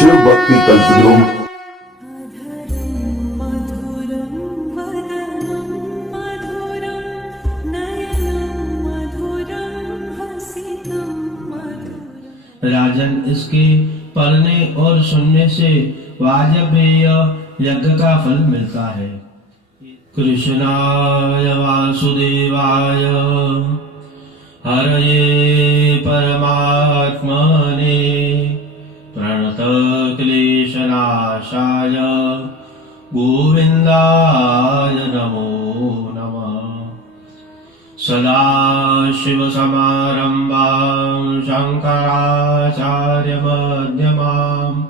शिव भक्ति कल्पद्रुम। राजन, इसके पढ़ने और सुनने से वाजपेय यज्ञ का फल मिलता है। कृष्णाय वासुदेवाय हरये परमात्मने प्रणत क्लेशनाशाय गोविंदाय नमो नमः। सदाशिवसमारम्भां शङ्कराचार्यमध्यमाम्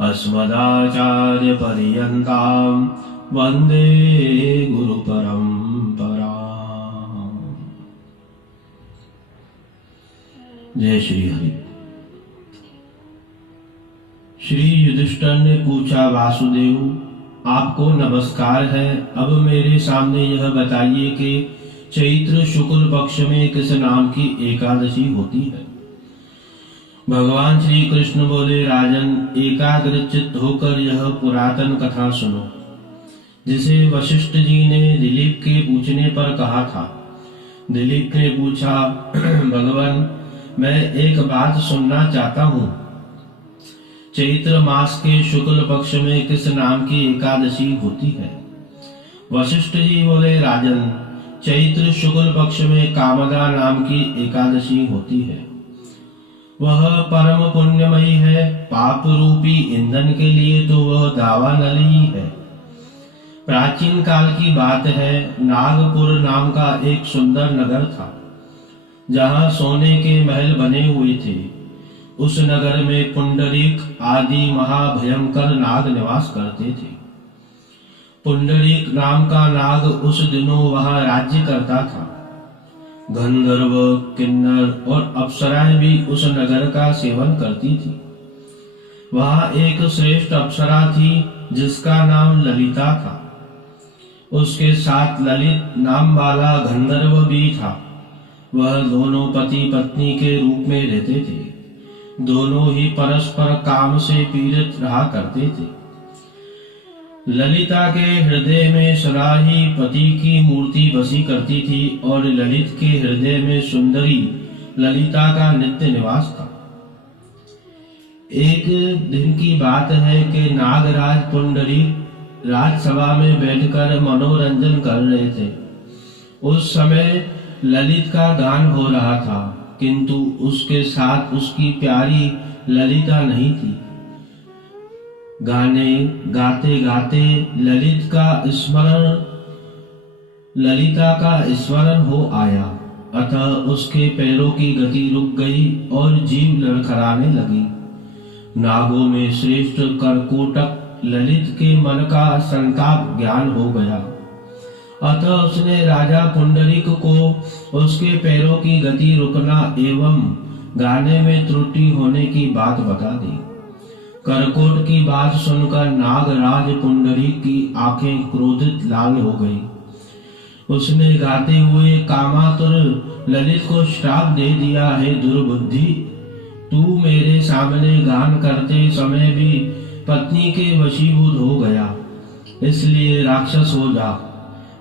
अस्मदाचार्यपर्यन्तां वन्दे गुरुपरम्पराम्। जय श्री हरि। श्री युधिष्ठिर ने पूछा, वासुदेव आपको नमस्कार है। अब मेरे सामने यह बताइए कि चैत्र शुक्ल पक्ष में किस नाम की एकादशी होती है। भगवान श्री कृष्ण बोले, राजन, एकाग्रचित्त होकर यह पुरातन कथा सुनो, जिसे वशिष्ठ जी ने दिलीप के पूछने पर कहा था। दिलीप ने पूछा, भगवान, मैं एक बात सुनना चाहता हूँ। चैत्र मास के शुक्ल पक्ष में किस नाम की एकादशी होती है। वशिष्ठ जी बोले, राजन, चैत्र शुक्ल पक्ष में कामदा नाम की एकादशी होती है। वह परम पुण्यमयी है। पाप रूपी ईंधन के लिए तो वह दावानल ही है। प्राचीन काल की बात है, नागपुर नाम का एक सुंदर नगर था, जहाँ सोने के महल बने हुए थे। उस नगर में पुंडरीक आदि महाभयंकर नाग निवास करते थे। पुंडरीक नाम का नाग उस दिनों वहां राज्य करता था। गंधर्व, किन्नर और अप्सराएं भी उस नगर का सेवन करती थी। वहां एक श्रेष्ठ अप्सरा थी जिसका नाम ललिता था। उसके साथ ललित नाम वाला गंधर्व भी था। वह दोनों पति पत्नी के रूप में रहते थे। दोनों ही परस्पर काम से पीड़ित रहा करते थे। ललिता के हृदय में सदा ही पति की मूर्ति बसी करती थी और ललित के हृदय में सुंदरी ललिता का नित्य निवास था। एक दिन की बात है कि नागराज पुंडरी राजसभा में बैठकर मनोरंजन कर रहे थे। उस समय ललित का गान हो रहा था, किंतु उसके साथ उसकी प्यारी ललिता नहीं थी। गाने गाते गाते ललिता का स्मरण हो आया। अतः उसके पैरों की गति रुक गई और जीभ लड़खड़ाने लगी। नागों में श्रेष्ठ करकोटक ललित के मन का संताप ज्ञान हो गया। अतः उसने राजा पुंडरीक को उसके पैरों की गति रुकना एवं गाने में त्रुटि होने की बात बता दी। करकोट की बात सुनकर नागराज पुंडरीक की आंखें क्रोधित लाल हो गई। उसने गाते हुए कामातुर ललित को श्राप दे दिया, है दुर्बुद्धि, तू मेरे सामने गान करते समय भी पत्नी के वशीभूत हो गया, इसलिए राक्षस हो जा।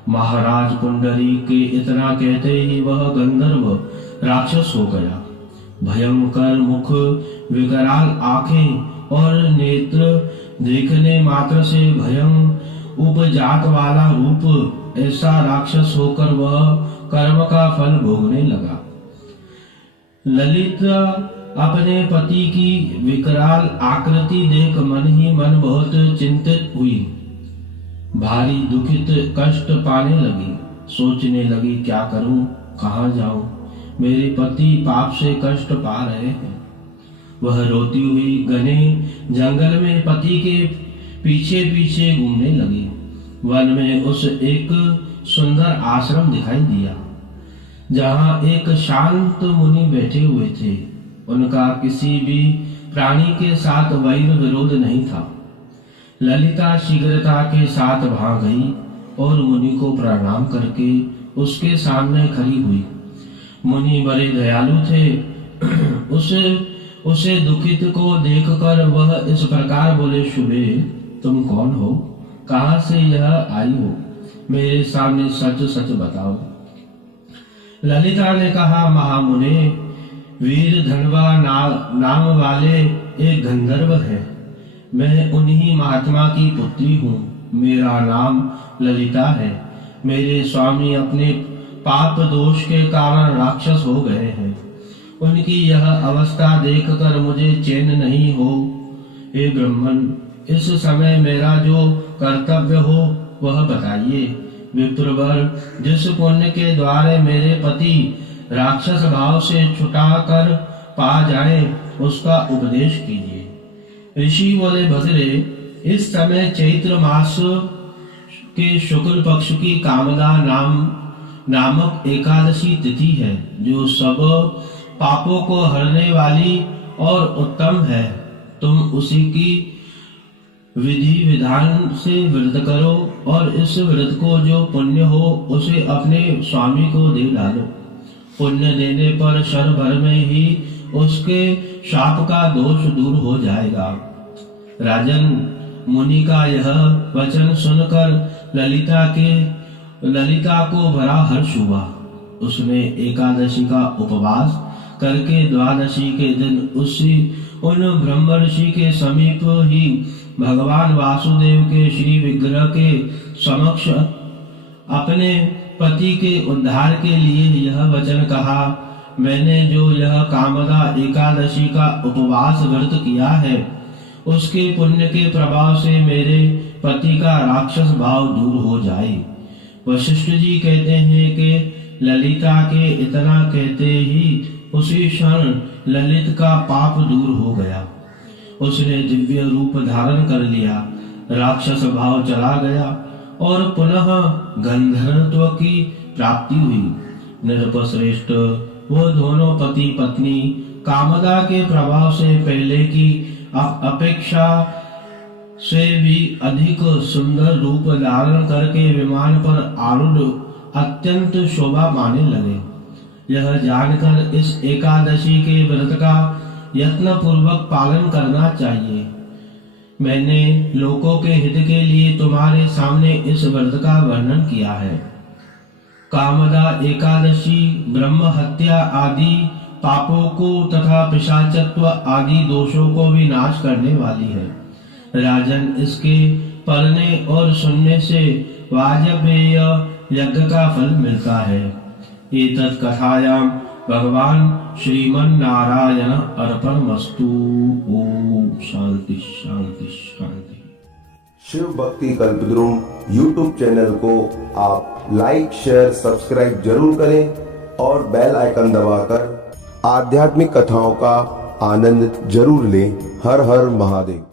महाराज पुंडरीक के इतना कहते ही वह गंधर्व राक्षस हो गया। भयंकर मुख, विकराल आंखें और नेत्र, देखने मात्र से भयं उपजात वाला रूप, ऐसा राक्षस होकर वह कर्म का फल भोगने लगा। ललित अपने पति की विकराल आकृति देख मन ही मन बहुत चिंतित हुई। भारी दुखित कष्ट पाने लगी। सोचने लगी, क्या करूं, कहां जाऊं, मेरे पति पाप से कष्ट पा रहे हैं। वह रोती हुई घने जंगल में पति के पीछे पीछे घूमने लगी। वन में उस एक सुंदर आश्रम दिखाई दिया, जहां एक शांत मुनि बैठे हुए थे। उनका किसी भी प्राणी के साथ वैर विरोध नहीं था। ललिता शीघ्रता के साथ भाग गई और मुनि को प्रणाम करके उसके सामने खड़ी हुई। मुनि बड़े दयालु थे। उसे दुखित को देखकर वह इस प्रकार बोले, शुभे तुम कौन हो, कहाँ से यह आई हो, मेरे सामने सच सच बताओ। ललिता ने कहा, महामुने, वीर धनवा नाम वाले एक गंधर्व है। मैं उन्हीं महात्मा की पुत्री हूँ। मेरा नाम ललिता है। मेरे स्वामी अपने पाप दोष के कारण राक्षस हो गए हैं। उनकी यह अवस्था देखकर मुझे चैन नहीं हो। हे ब्राह्मण, इस समय मेरा जो कर्तव्य हो वह बताइए। विप्रवर, जिस पुण्य के द्वारा मेरे पति राक्षस भाव से छुटा कर पा जाए उसका उपदेश कीजिए। ऋषि बोले, भद्रे, इस समय चैत्र मास के शुक्ल पक्ष की कामदा नामक एकादशी तिथि है, जो सब पापों को हरने वाली और उत्तम है। तुम उसी की विधि विधान से व्रत करो और इस व्रत को जो पुण्य हो उसे अपने स्वामी को दे डालो। पुण्य देने पर क्षण भर में ही उसके शाप का दोष दूर हो जाएगा। राजन, मुनि का यह वचन सुनकर ललिता को बड़ा हर्ष हुआ। उसने एकादशी का उपवास करके द्वादशी के दिन उन ब्रह्म ऋषि के समीप ही भगवान वासुदेव के श्री विग्रह के समक्ष अपने पति के उद्धार के लिए यह वचन कहा, मैंने जो यह कामदा एकादशी का उपवास व्रत किया है उसके पुण्य के प्रभाव से मेरे पति का राक्षस भाव दूर हो जाए। वशिष्ठ जी कहते हैं कि ललिता के इतना कहते ही उसी क्षण ललित का पाप दूर हो गया। उसने दिव्य रूप धारण कर लिया, राक्षस भाव चला गया और पुनः गंधर्वत्व की प्राप्ति हुई। नृपश्रेष्ठ, वो दोनों पति पत्नी कामदा के प्रभाव से पहले की अपेक्षा से भी अधिक सुंदर रूप धारण करके विमान पर आरूढ़ अत्यंत शोभा पाने लगे। यह जानकर इस एकादशी के व्रत का यत्न पूर्वक पालन करना चाहिए। मैंने लोगों के हित के लिए तुम्हारे सामने इस व्रत का वर्णन किया है। कामदा एकादशी ब्रह्म हत्या आदि पापों को तथा पिशाचत्व आदि दोषों को भी नाश करने वाली है। राजन, इसके पढ़ने और सुनने से वाजपेय यज्ञ का फल मिलता है। एतत् कथायाम भगवान श्रीमन नारायण अर्पणमस्तु। ओम शांति शांति शांति। शिव भक्ति कल्पद्रुम यूट्यूब चैनल को आप लाइक, शेयर, सब्सक्राइब जरूर करें और बेल आइकन दबाकर आध्यात्मिक कथाओं का आनंद जरूर लें। हर हर महादेव।